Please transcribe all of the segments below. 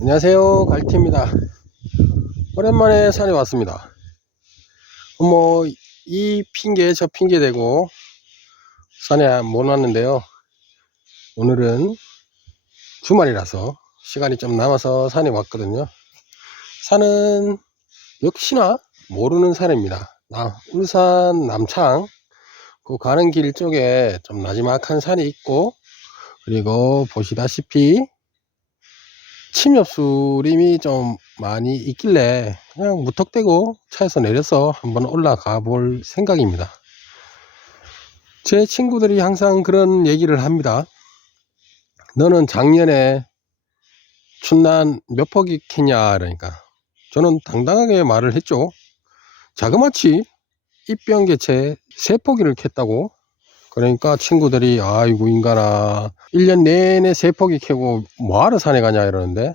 안녕하세요. 갈티입니다. 오랜만에 산에 왔습니다. 뭐 이 핑계 저 핑계 대고 산에 못 왔는데요. 오늘은 주말이라서 시간이 좀 남아서 산에 왔거든요. 산은 역시나 모르는 산입니다. 아, 울산 남창 그 가는 길 쪽에 좀 나지막한 산이 있고 그리고 보시다시피 침엽수림이 좀 많이 있길래 그냥 무턱대고 차에서 내려서 한번 올라가 볼 생각입니다. 제 친구들이 항상 그런 얘기를 합니다. 너는 작년에 춘난 몇 포기 캐냐 그러니까 저는 당당하게 말을 했죠. 자그마치 입병개체 세 포기를 캤다고 그러니까 친구들이 아이고 인간아. 1년 내내 세 포기 캐고 뭐하러 산에 가냐 이러는데.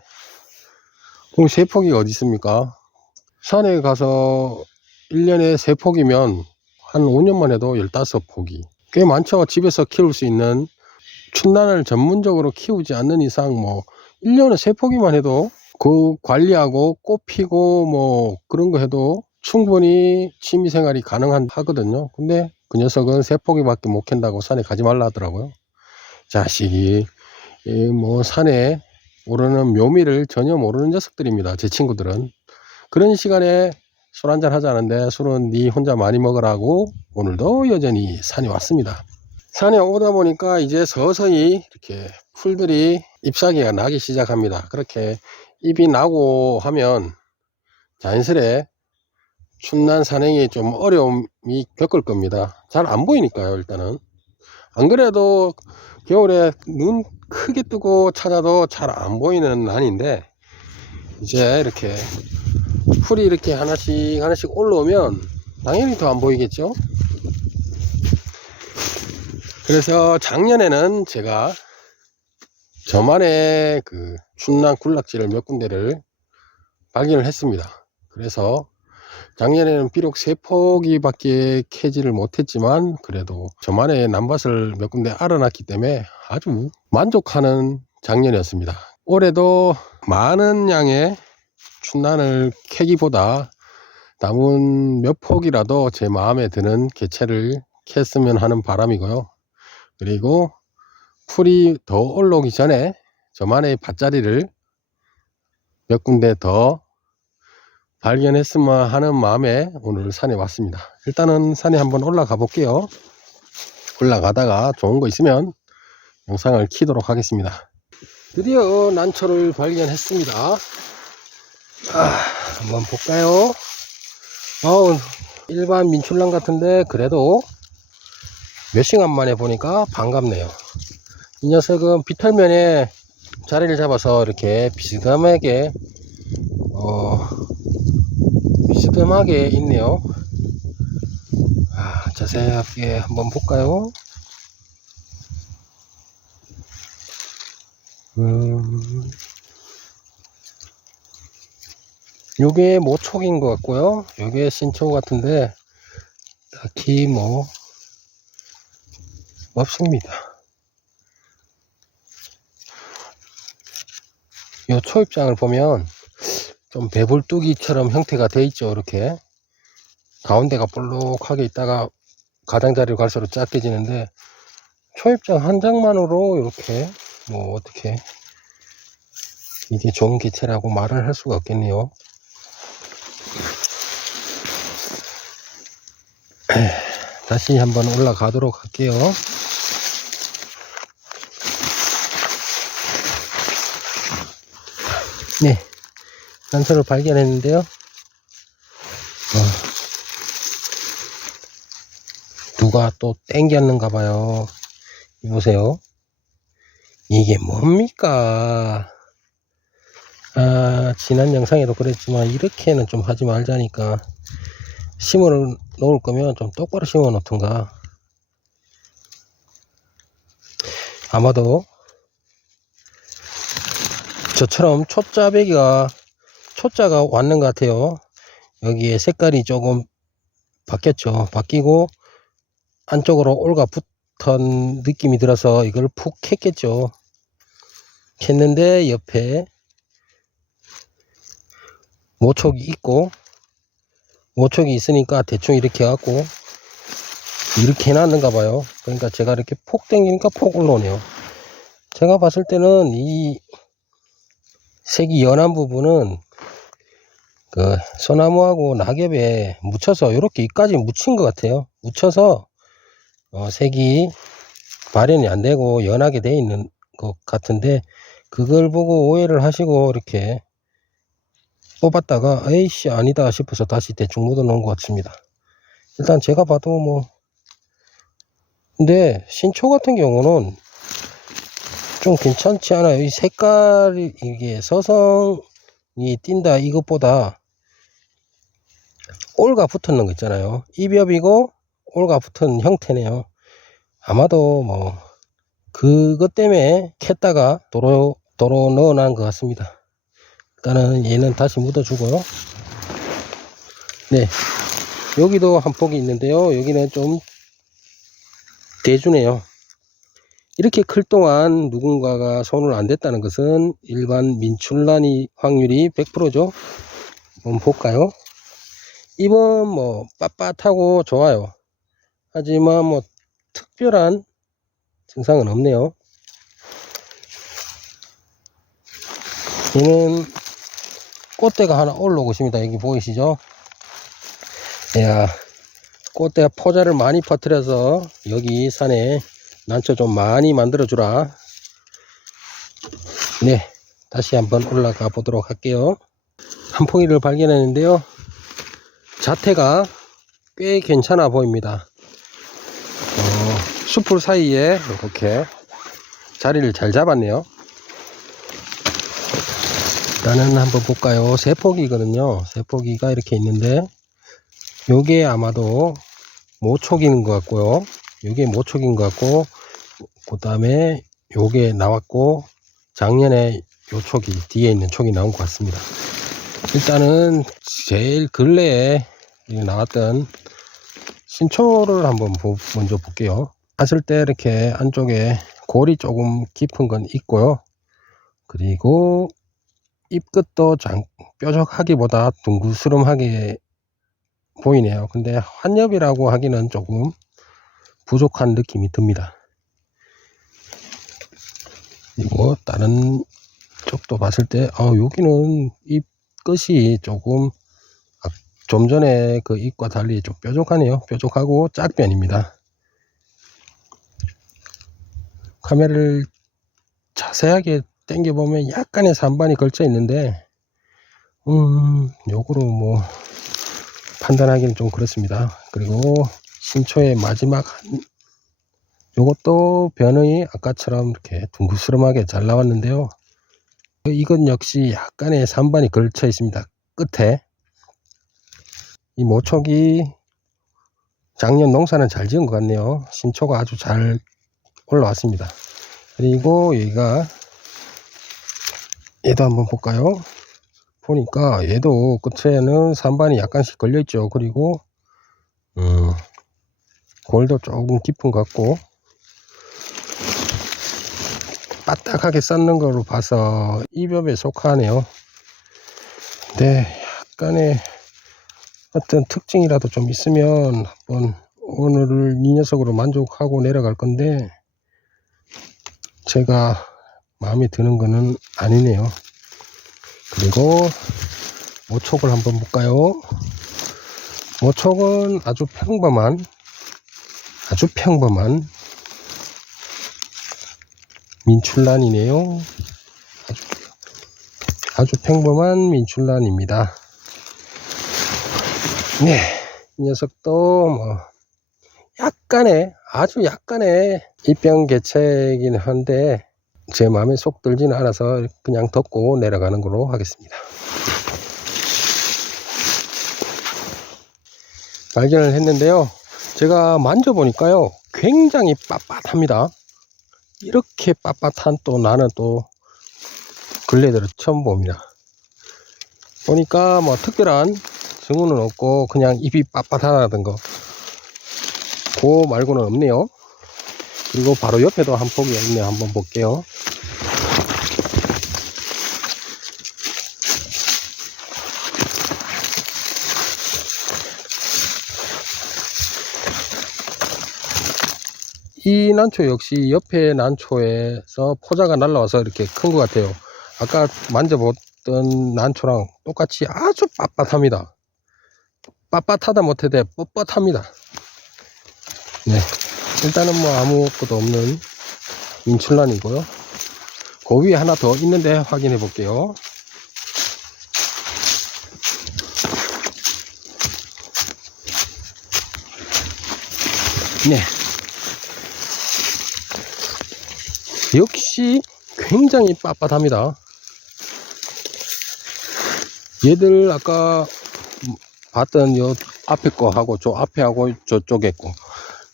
그럼 세 포기가 어디 있습니까? 산에 가서 1년에 세 포기면 한 5년만 해도 15포기. 꽤 많죠. 집에서 키울 수 있는 춘란을 전문적으로 키우지 않는 이상 뭐 1년에 세 포기만 해도 그 관리하고 꽃 피고 뭐 그런 거 해도 충분히 취미생활이 가능한 하거든요 근데 그 녀석은 세 포기밖에 못 캔다고 산에 가지 말라 하더라고요. 자식이 이뭐 산에 오르는 묘미를 전혀 모르는 녀석들입니다. 제 친구들은 그런 시간에 술 한잔 하자는데 술은 네 혼자 많이 먹으라고 오늘도 여전히 산에 왔습니다. 산에 오다 보니까 이제 서서히 이렇게 풀들이 잎사귀가 나기 시작합니다. 그렇게 잎이 나고 하면 자연스레 춘난 산행이 좀 어려움이 겪을 겁니다. 잘 안 보이니까요, 일단은. 안 그래도 겨울에 눈 크게 뜨고 찾아도 잘 안 보이는 난인데, 이제 이렇게 풀이 이렇게 하나씩 하나씩 올라오면 당연히 더 안 보이겠죠? 그래서 작년에는 제가 저만의 그 춘난 군락지를 몇 군데를 발견을 했습니다. 그래서 작년에는 비록 세 포기밖에 캐지를 못했지만 그래도 저만의 남밭을 몇 군데 알아놨기 때문에 아주 만족하는 작년이었습니다. 올해도 많은 양의 춘난을 캐기보다 남은 몇 폭이라도 제 마음에 드는 개체를 캤으면 하는 바람이고요. 그리고 풀이 더 올라오기 전에 저만의 밭자리를 몇 군데 더 발견했으면 하는 마음에 오늘 산에 왔습니다. 일단은 산에 한번 올라가 볼게요. 올라가다가 좋은 거 있으면 영상을 키도록 하겠습니다. 드디어 난초를 발견했습니다. 아, 한번 볼까요? 어우, 일반 민출랑 같은데 그래도 몇 시간 만에 보니까 반갑네요. 이 녀석은 비털면에 자리를 잡아서 이렇게 비스듬하게 어, 비스듬하게 있네요. 아, 자세하게 한번 볼까요? 음, 요게 모촉인 것 같고요. 요게 신초 같은데, 딱히 뭐, 없습니다. 요 초입장을 보면, 좀 배불뚝이처럼 형태가 돼 있죠 이렇게. 가운데가 볼록하게 있다가 가장자리로 갈수록 작게 지는데 초입장 한 장만으로 이렇게 뭐 어떻게 이게 좋은 개체라고 말을 할 수가 없겠네요. 다시 한번 올라가도록 할게요 난초를 발견했는데요. 어, 누가 또 땡겼는가 봐요. 보세요. 이게 뭡니까? 아, 지난 영상에도 그랬지만 이렇게는 좀 하지 말자니까 심어 놓을 거면 좀 똑바로 심어 놓던가 아마도 저처럼 초짜배기가 초자가 왔는 것 같아요. 여기에 색깔이 조금 바뀌었죠. 바뀌고 안쪽으로 올가 붙은 느낌이 들어서 이걸 푹 캤겠죠. 캤는데 옆에 모촉이 있고 모촉이 있으니까 대충 이렇게 해갖고 이렇게 해놨는가 봐요 그러니까 제가 이렇게 폭 당기니까 폭 올라오네요 제가 봤을 때는 이 색이 연한 부분은 그 소나무하고 낙엽에 묻혀서 이렇게 이까지 묻힌 것 같아요. 묻혀서 어, 색이 발현이 안 되고 연하게 돼 있는 것 같은데 그걸 보고 오해를 하시고 이렇게 뽑았다가 에이씨 아니다 싶어서 다시 대충 묻어 놓은 것 같습니다. 일단 제가 봐도 뭐 근데 신초 같은 경우는 좀 괜찮지 않아요. 이 색깔이 이게 서성이 띈다 이것보다 올가 붙었는 거 있잖아요 이벽이고 올가 붙은 형태네요 아마도 뭐 그것 때문에 캤다가 도로 도로 넣어놓은 것 같습니다 일단은 얘는 다시 묻어주고요. 네. 여기도 한 폭이 있는데요. 여기는 좀 대주네요. 이렇게 클 동안 누군가가 손을 안 댔다는 것은 일반 민출란이 확률이 100%죠. 한번 볼까요? 입은 뭐 빳빳하고 좋아요. 하지만 뭐 특별한 증상은 없네요. 얘는 꽃대가 하나 올라오고 있습니다. 여기 보이시죠? 야, 꽃대가 포자를 많이 퍼뜨려서 여기 산에 난초 좀 많이 만들어 주라. 네, 다시 한번 올라가 보도록 할게요. 한 포기를 발견했는데요. 자태가 꽤 괜찮아 보입니다. 어, 숲풀 사이에 이렇게 자리를 잘 잡았네요. 일단은 한번 볼까요? 세포기거든요. 세포기가 이렇게 있는데 요게 아마도 모촉인 것 같고요. 요게 모촉인 것 같고 그 다음에 요게 나왔고 작년에 요 촉이 뒤에 있는 촉이 나온 것 같습니다. 일단은 제일 근래에 나왔던 신초를 한번 보- 먼저 볼게요. 봤을 때 이렇게 안쪽에 골이 조금 깊은 건 있고요. 그리고 잎끝도 장, 뾰족하기보다 둥그스름하게 보이네요. 근데 환엽이라고 하기는 조금 부족한 느낌이 듭니다. 그리고 다른 쪽도 봤을 때, 아, 여기는 잎 끝이 조금 아, 좀 전에 그 잎과 달리 좀 뾰족하네요. 뾰족하고 짝변입니다. 카메라를 자세하게 당겨보면 약간의 산반이 걸쳐 있는데, 음, 요거로 뭐, 판단하기는 좀 그렇습니다. 그리고 신초의 마지막 한, 요것도 변의 아까처럼 이렇게 둥그스름하게 잘 나왔는데요. 이건 역시 약간의 산반이 걸쳐 있습니다. 끝에. 이 모촉이 작년 농사는 잘 지은 것 같네요. 신초가 아주 잘 올라왔습니다. 그리고 여기가 얘도 한번 볼까요? 보니까 얘도 끝에는 산반이 약간씩 걸려 있죠. 그리고 음, 골도 조금 깊은 것 같고 바딱하게 쌓는 거로 봐서 이벽에 속하네요. 네, 약간의 어떤 특징이라도 좀 있으면 한번 오늘을 이 녀석으로 만족하고 내려갈 건데 제가 마음에 드는 거는 아니네요. 그리고 모촉을 한번 볼까요? 모촉은 아주 평범한 아주 평범한 민출란이네요. 아주, 아주 평범한 민출란입니다. 네, 이 녀석도 뭐 약간의 아주 약간의 입병 개체이긴 한데 제 마음에 쏙 들지는 않아서 그냥 덮고 내려가는 걸로 하겠습니다. 발견을 했는데요. 제가 만져보니까요. 굉장히 빳빳합니다. 이렇게 빳빳한 또 나는 또 근래들을 처음 봅니다. 보니까 뭐 특별한 증후는 없고 그냥 잎이 빳빳하다는 거. 그 말고는 없네요. 그리고 바로 옆에도 한 폭이 있네요. 한번 볼게요. 이 난초 역시 옆에 난초에서 포자가 날라와서 이렇게 큰 것 같아요. 아까 만져봤던 난초랑 똑같이 아주 빳빳합니다. 빳빳하다 못해도 뻣뻣합니다. 네. 일단은 뭐 아무것도 없는 민출란이고요. 그 위에 하나 더 있는데 확인해 볼게요. 네. 역시 굉장히 빳빳합니다. 얘들 아까 봤던 요 앞에 거 하고 저 앞에 하고 저쪽에 거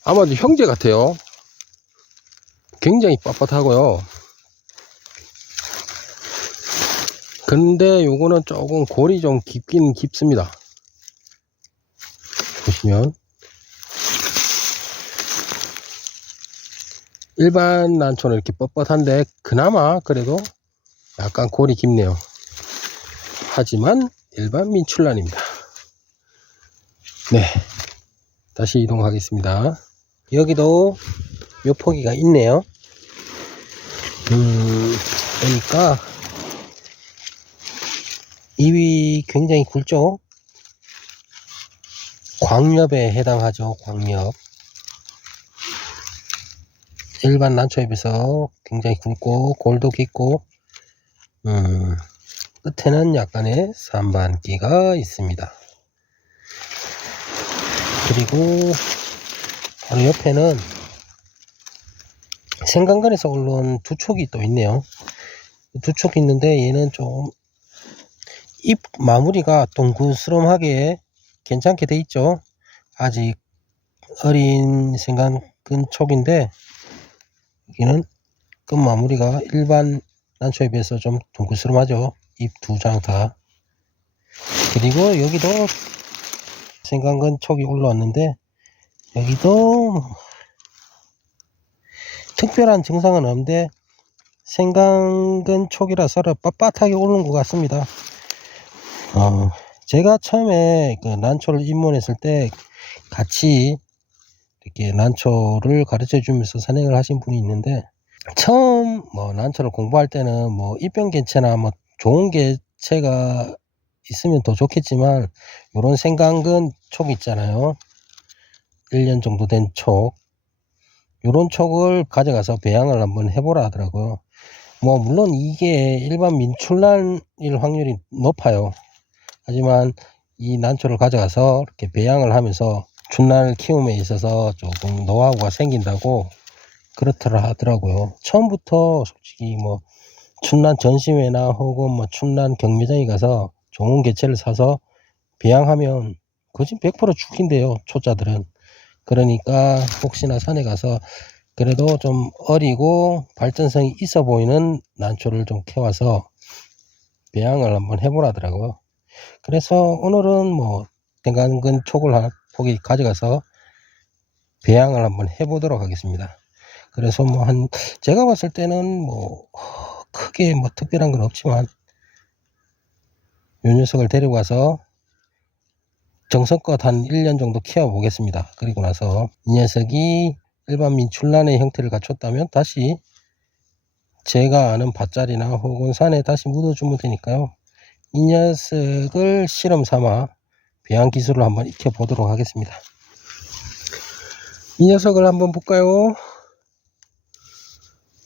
아마도 형제 같아요. 굉장히 빳빳하고요. 근데 요거는 조금 골이 좀 깊긴 깊습니다. 보시면 일반 난초는 이렇게 뻣뻣한데 그나마 그래도 약간 골이 깊네요. 하지만 일반 민출란입니다. 네. 다시 이동하겠습니다. 여기도 묘포기가 있네요. 음, 보니까 입이 굉장히 굵죠? 광엽에 해당하죠, 광엽. 일반 난초에 비해서 굉장히 굵고 골도 깊고 음, 끝에는 약간의 산반기가 있습니다. 그리고 바로 옆에는 생강근에서 올라온 두 촉이 또 있네요. 두 촉이 있는데 얘는 좀 잎 마무리가 동그스름하게 괜찮게 돼 있죠. 아직 어린 생강근 촉인데 여기는 끝 마무리가 일반 난초에 비해서 좀 동그스름하죠. 잎 두 장 다. 그리고 여기도 생강근 촉이 올라왔는데 여기도 특별한 증상은 없는데 생강근 촉이라서 빳빳하게 오른 것 같습니다. 어, 제가 처음에 그 난초를 입문했을 때 같이 이렇게 난초를 가르쳐 주면서 선행을 하신 분이 있는데 처음 뭐 난초를 공부할 때는 뭐 입병 개체나 뭐 좋은 개체가 있으면 더 좋겠지만 요런 생강근 촉 있잖아요. 1년 정도 된 촉. 요런 촉을 가져가서 배양을 한번 해보라 하더라고요. 뭐 물론 이게 일반 민출란일 확률이 높아요. 하지만 이 난초를 가져가서 이렇게 배양을 하면서 춘란을 키움에 있어서 조금 노하우가 생긴다고 그렇더라 하더라고요. 처음부터 솔직히 뭐 춘란 전시회나 혹은 뭐 춘란 경매장에 가서 좋은 개체를 사서 배양하면 거진 100% 죽긴데요. 초짜들은. 그러니까 혹시나 산에 가서 그래도 좀 어리고 발전성이 있어 보이는 난초를 좀 캐와서 배양을 한번 해보라더라고요. 그래서 오늘은 뭐 생강근 촉을 하나 포기 가져가서 배양을 한번 해보도록 하겠습니다. 그래서 뭐 한 제가 봤을 때는 뭐 크게 뭐 특별한 건 없지만 요 녀석을 데리고 가서 정성껏 한 1년 정도 키워 보겠습니다. 그리고 나서 이 녀석이 일반 민출란의 형태를 갖췄다면 다시 제가 아는 밭자리나 혹은 산에 다시 묻어주면 되니까요. 이 녀석을 실험 삼아 배양 기술을 한번 익혀 보도록 하겠습니다. 이 녀석을 한번 볼까요?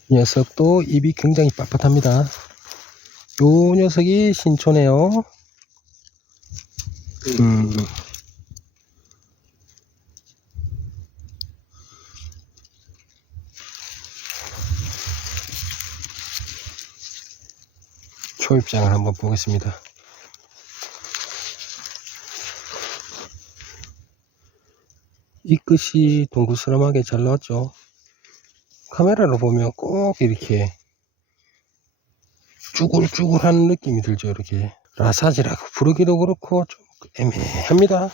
이 녀석도 입이 굉장히 빳빳합니다. 요 녀석이 신초네요. 음. 초입장을 한번 보겠습니다. 이 끝이 동그스름하게 잘 나왔죠. 카메라로 보면 꼭 이렇게 쭈글쭈글한 느낌이 들죠. 이렇게 라사지라고 부르기도 그렇고 좀 애매합니다.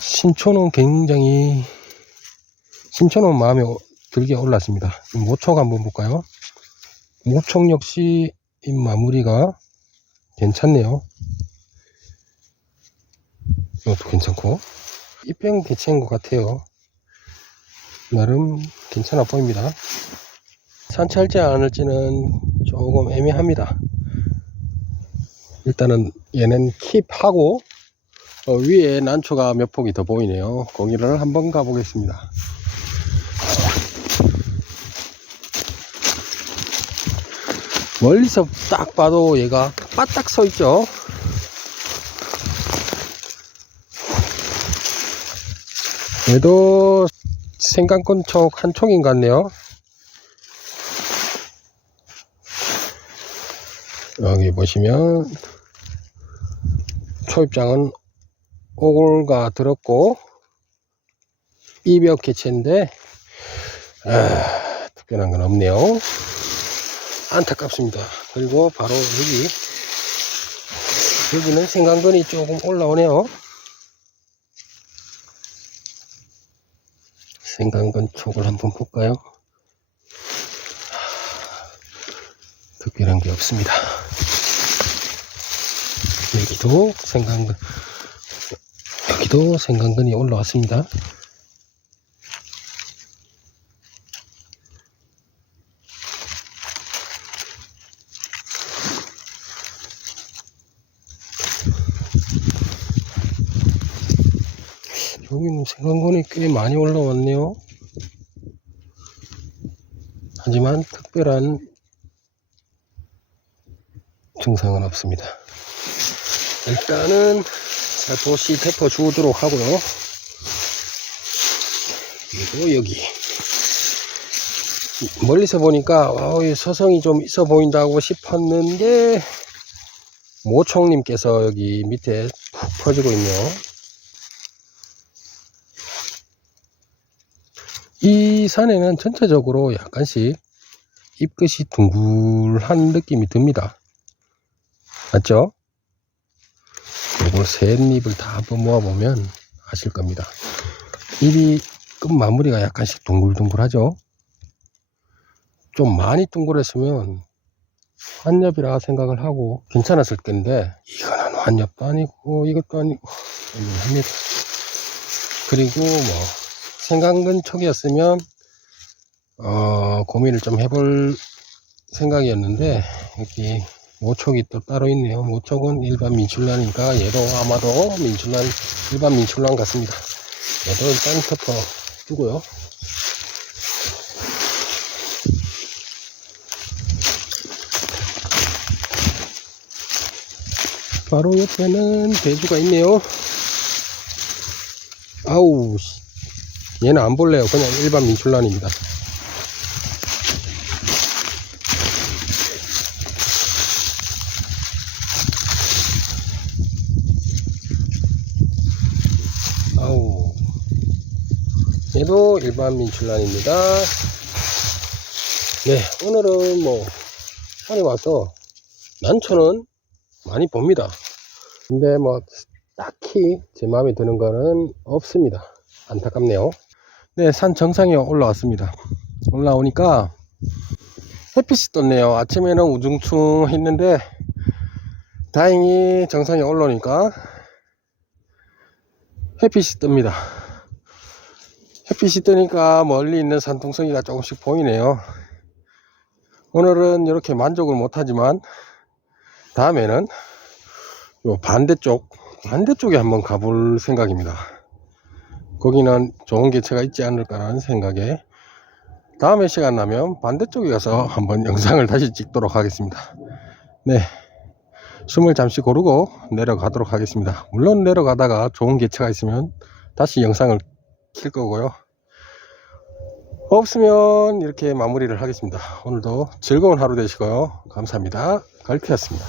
신초는 굉장히 신초는 마음에 들게 올랐습니다. 모촉 한번 볼까요? 모촉 역시 이 마무리가 괜찮네요. 이것도 괜찮고 입병 개체인 것 같아요. 나름 괜찮아 보입니다. 산책할지 안 할지는 조금 애매합니다. 일단은 얘는 킵하고 어, 위에 난초가 몇 폭이 더 보이네요. 거기를 한번 가보겠습니다. 멀리서 딱 봐도 얘가 바짝 서 있죠. 얘도 생강권 촉한 촉인 것 같네요. 여기 보시면 초입장은 오골가 들었고 이벽 개체인데 아, 특별한 건 없네요. 안타깝습니다. 그리고 바로 여기 여기는 생강근이 조금 올라오네요. 생강근 촉을 한번 볼까요? 특별한 게 없습니다. 여기도 생강근 여기도 생강근이 올라왔습니다. 여기는 생강근이 꽤 많이 올라왔네요. 하지만 특별한 증상은 없습니다. 일단은 살포시 대포 주도록 하고요. 그리고 여기 멀리서 보니까 어, 이 서성이 좀 있어 보인다고 싶었는데 모총님께서 여기 밑에 푹 퍼지고 있네요. 이 산에는 전체적으로 약간씩 잎끝이 둥글한 느낌이 듭니다. 맞죠? 이걸 센 잎을 다 한번 모아보면 아실 겁니다. 잎이 끝 마무리가 약간씩 둥글둥글하죠? 좀 많이 둥글했으면 환엽이라 생각을 하고 괜찮았을 텐데 이거는 환엽도 아니고 이것도 아니고 합니다. 그리고 뭐 생강근 촉이었으면 어, 고민을 좀 해볼 생각이었는데 여기 모촉이 또 따로 있네요. 모촉은 일반 민출란이니까 얘도 아마도 민출란 일반 민출란 같습니다. 얘도 일단 덮어 두고요. 바로 옆에는 대주가 있네요. 아우, 씨. 얘는 안 볼래요. 그냥 일반 민출란입니다. 아우, 얘도 일반 민출란입니다. 네, 오늘은 뭐, 산에 와서 난초는 많이 봅니다. 근데 뭐, 딱히 제 마음에 드는 거는 없습니다. 안타깝네요. 네, 산 정상에 올라왔습니다. 올라오니까 햇빛이 떴네요. 아침에는 우중충 했는데 다행히 정상에 올라오니까 햇빛이 뜹니다. 햇빛이 뜨니까 멀리 있는 산둥성이가 조금씩 보이네요. 오늘은 이렇게 만족을 못하지만 다음에는 요 반대쪽 반대쪽에 한번 가볼 생각입니다. 거기는 좋은 개체가 있지 않을까라는 생각에 다음에 시간 나면 반대쪽에 가서 한번 영상을 다시 찍도록 하겠습니다. 네. 숨을 잠시 고르고 내려가도록 하겠습니다. 물론 내려가다가 좋은 개체가 있으면 다시 영상을 킬 거고요. 없으면 이렇게 마무리를 하겠습니다. 오늘도 즐거운 하루 되시고요. 감사합니다. 갈피였습니다.